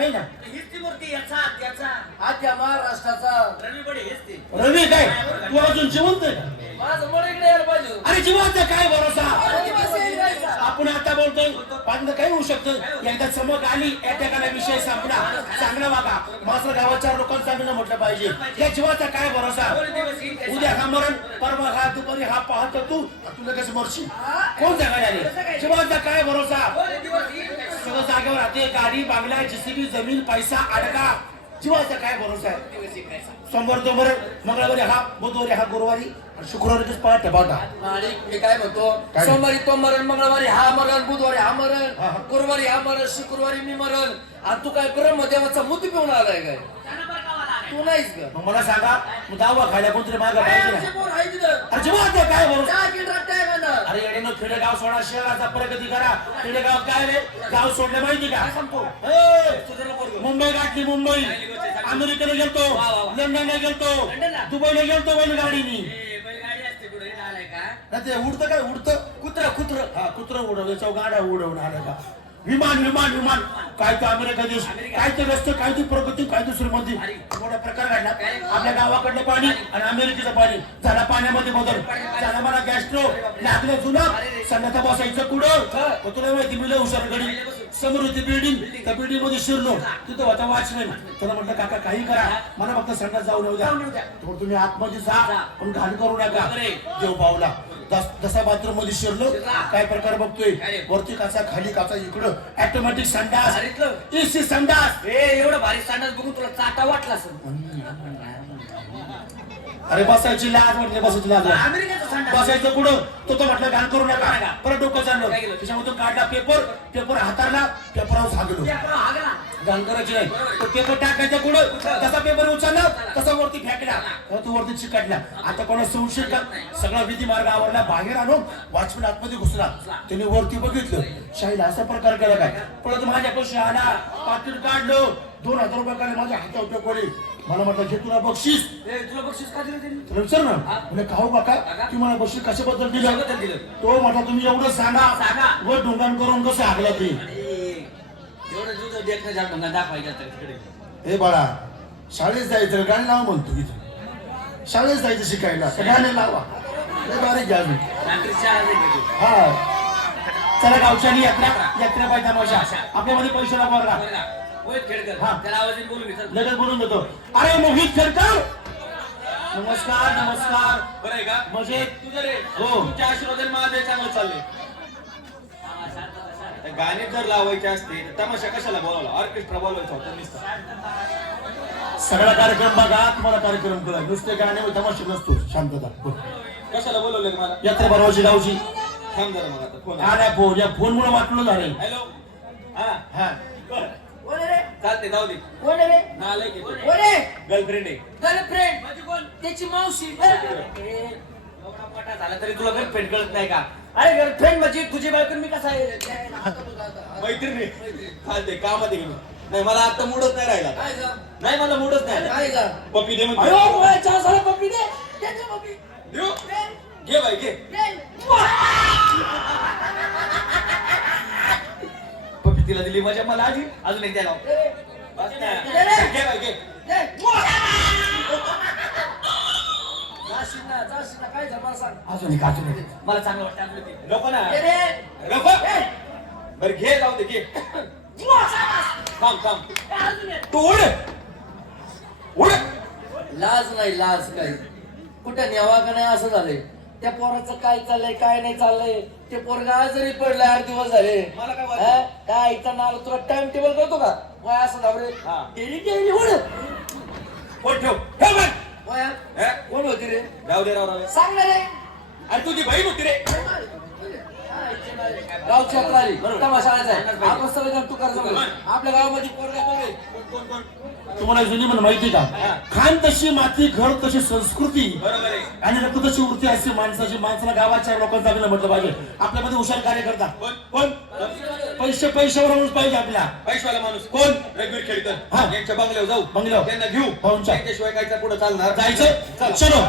नाही ना. हीच ती मूर्ती याचा त्याचा हा त्या महाराष्ट्राचा रवी बडे हेच ते. रवी काय तू अजून जिवंत आहे का? माझं मन इकडे यायला पाहिजे. अरे जिवंत काय भरोसा. दिवस येईल जायचा. आपण आता बोलतोय पाहिजे काही होऊ शकतं. एकदा चमक आली एखादा विषय संपला. चांगला वागा माझं गावाच्या लोकांना चांगलं म्हटलं पाहिजे. या जीवाचा काय भरोसा. उद्या हा मरण परवा हा दुपारी हा पाहतो तू लगेच मरशी कोण जगायला आले. जीवाचा काय भरोसा. सगळं जागेवर राहते गाडी बांगला जेसीबी जमीन पैसा अडका. जीवाचा काय भरोसा आहे. सोमवार तो मरण मंगळवारी हा बुधवारी हा गुरुवारी शुक्रवारी पहाटे बाटा. आणि मी काय म्हणतो सोमवारी तो मरण मंगळवारी हा मरण बुधवारी हा मरण गुरुवारी हा मरण शुक्रवारी मी मरण. आणि तू काय ब्रह्मदेवाचा मूर्ती पिऊन आलाय काय. तू नाहीस का. मग मला सांगा मग दावा खायला कोणतरी मागं पाहिजे ना. अरे जीवाचा काय भरोसा. अरे येणं खेडेगाव सोडा शहराचा प्रगती करा. खेडेगाव काय रे गाव सोडलं माहिती का. मुंबई गाठली मुंबई अमेरिकेला गेलतो लंडनला गेलतो दुबईला गेलतो बैलगाडीनी. ते उडतं काय उडतं कुत्र कुत्र हा कुत्र उडव गाड्या उडवून आलं का. विमान विमान विमान काय तो अमेरिका देश काय ते रस्ते काय ती प्रगती काय दुसरी मध्ये मोठा प्रकार घडला. आपल्या गावाकडलं पाणी आणि अमेरिकेचं पाणी झाला पाण्यामध्ये बदल झाला. मला गॅस्ट्रो लागलं जुनं संध्याचा बसायचं कुठं तुला माहिती मिळलं हुशार गडी समोर होती बिल्डिंग त्या बिल्डिंग मध्ये शिरलो तिथं होता वॉचमॅन. त्याला म्हटलं काका काही करा मला फक्त संध्या जाऊ नये द्या. तुम्ही आतमध्ये जा पण घाण करू नका. देव पावला जसा बाथरूम मध्ये शिरलो काय प्रकार बघतोय वरती काचा खाली काचा इकडं ऑटोमॅटिक संडास एसी संडास. एवढं भारी संडास बघून तुला चाटा वाटला असेल. अरे बसायची लाज म्हटले बसायची लाज बसायचं पुढं तो म्हटलं घाण करू नका. परत डोकं चाललं त्याच्यामधून काढला पेपर पेपर हाताळला पेपरावर झागलो घाण करायची नाही. तो पेपर टाकायचा पुढं तसा पेपर उचलला तसा वरती फेकला तो वरती चिकटला. आता कोणा संशय का सगळा विधी मार्ग आवरला बाहेर आणून वॉचमॅन आतमध्ये घुसला. त्याने वरती बघितलं शाहीला असा प्रकार केला काय. परत माझ्या पैसे आला पाकिट काढलो 2000 रुपये काढले माझ्या हातावर टेकवले. मला म्हटलं घे तुला बक्षीस. तुला बक्षीस का दिलं त्यांनी. तुला विचार ना म्हणजे खाऊ काका की मला बक्षीस कशाबद्दल दिलं. तो म्हटलं तुम्ही एवढं सांगा वर ढुंगाण करून कसं हागला ते. हे बाळा शाळेत जायचं गाणी लावा म्हणतो इथं शाळेत जायचं शिकायला गाणे लावा बारीक घ्या हा. चला गावच्यानी यात्रा यात्रा पाहिजे तमाशा आपल्यामध्ये पैसे लागणार लगेच बोलून देतो. अरे मोहित खेळकर नमस्कार नमस्कार. बरं आहे का म्हणजे तुझं रे हो तुमच्या आशीर्वादाने माझे चांगलं चालले. गाणे जर लावायचे असते तर तमाशा कशाला बोलावला ऑर्केस्ट्रा बोलवायचा होता नुसता. सगळा कार्यक्रम बघा तुम्हाला कार्यक्रम करा नुसते गाणे तमाशा नसतो शांतता. कशाला बोलवलं मला यात्रा भरवायची गावची थांब जरा मग आता फोन आला फोन या फोन मुळे वाटलं झालं. हॅलो हा हा चालते जाऊ दे. कोण रे नालायक आहे तो. कोण आहे गर्लफ्रेंड आहे. गर्लफ्रेंड माझी कोण त्याची मावशी. पटा झाला तरी तुला गर्लफ्रेंड कळत नाही का. अरे गर्लफ्रेंड म्हणजे तुझी बायको मी कसा आहे. मैत्रिणी चालते कामात गेलो नाही मला आता मूडच नाही राहिला. नाही मला मूडच नाही. पप्पी दे म्हणते. पप्पी दे पप्पी देऊ घे बाई घे पप्पी तिला दिली माझ्या मला आधी अजून एक द्यायला बस ना. घे बाई घे काय झालं सांग. अजून एक अजून एक. मला चांगलं वाटतं आपलं ते. नको ना नको बरं घे जाऊ दे घे. थांब थांब तू उड उड. लाज नाही लाज काही कुठं न्यावा का नाही असं झालंय. त्या पोराचं काय चाललंय काय नाही चाललंय. ते पोरगा आजारी पडलं 8 दिवस झाले. मला काय वाटतं काय इथं नाव तुला टाइम टेबल करतो का वय असं धावरे डेली उड कोण ठेव ठेव बघ. वया कोण होती रे जाऊ दे राव सांग ना रे. अरे तुझी बहीण होती रे. गावची यात्रा आली तमाशा आहे आपण सगळेजण तू कर आपल्या गावामध्ये पोरगा तुम्हाला जुनी म्हणून माहिती का खान तशी माती घर तशी संस्कृती बरोबर आहे. आणि रक्त तशी वृत्ती असते माणसाची. माणसाला गावाच्या लोकांना चांगलं म्हटलं पाहिजे. आपल्यामध्ये हुशार कार्य करता कोण पैसे पैशावर पाहिजे आपल्या पैशावाला माणूस कोण रघुवीर खेळकर. हा. यांच्या बंगल्यावर जाऊ बंगल्यावर. त्यांना घेऊ पाहुणचार. त्यांच्याशिवाय काय पुढे चालणार जायचं चलो.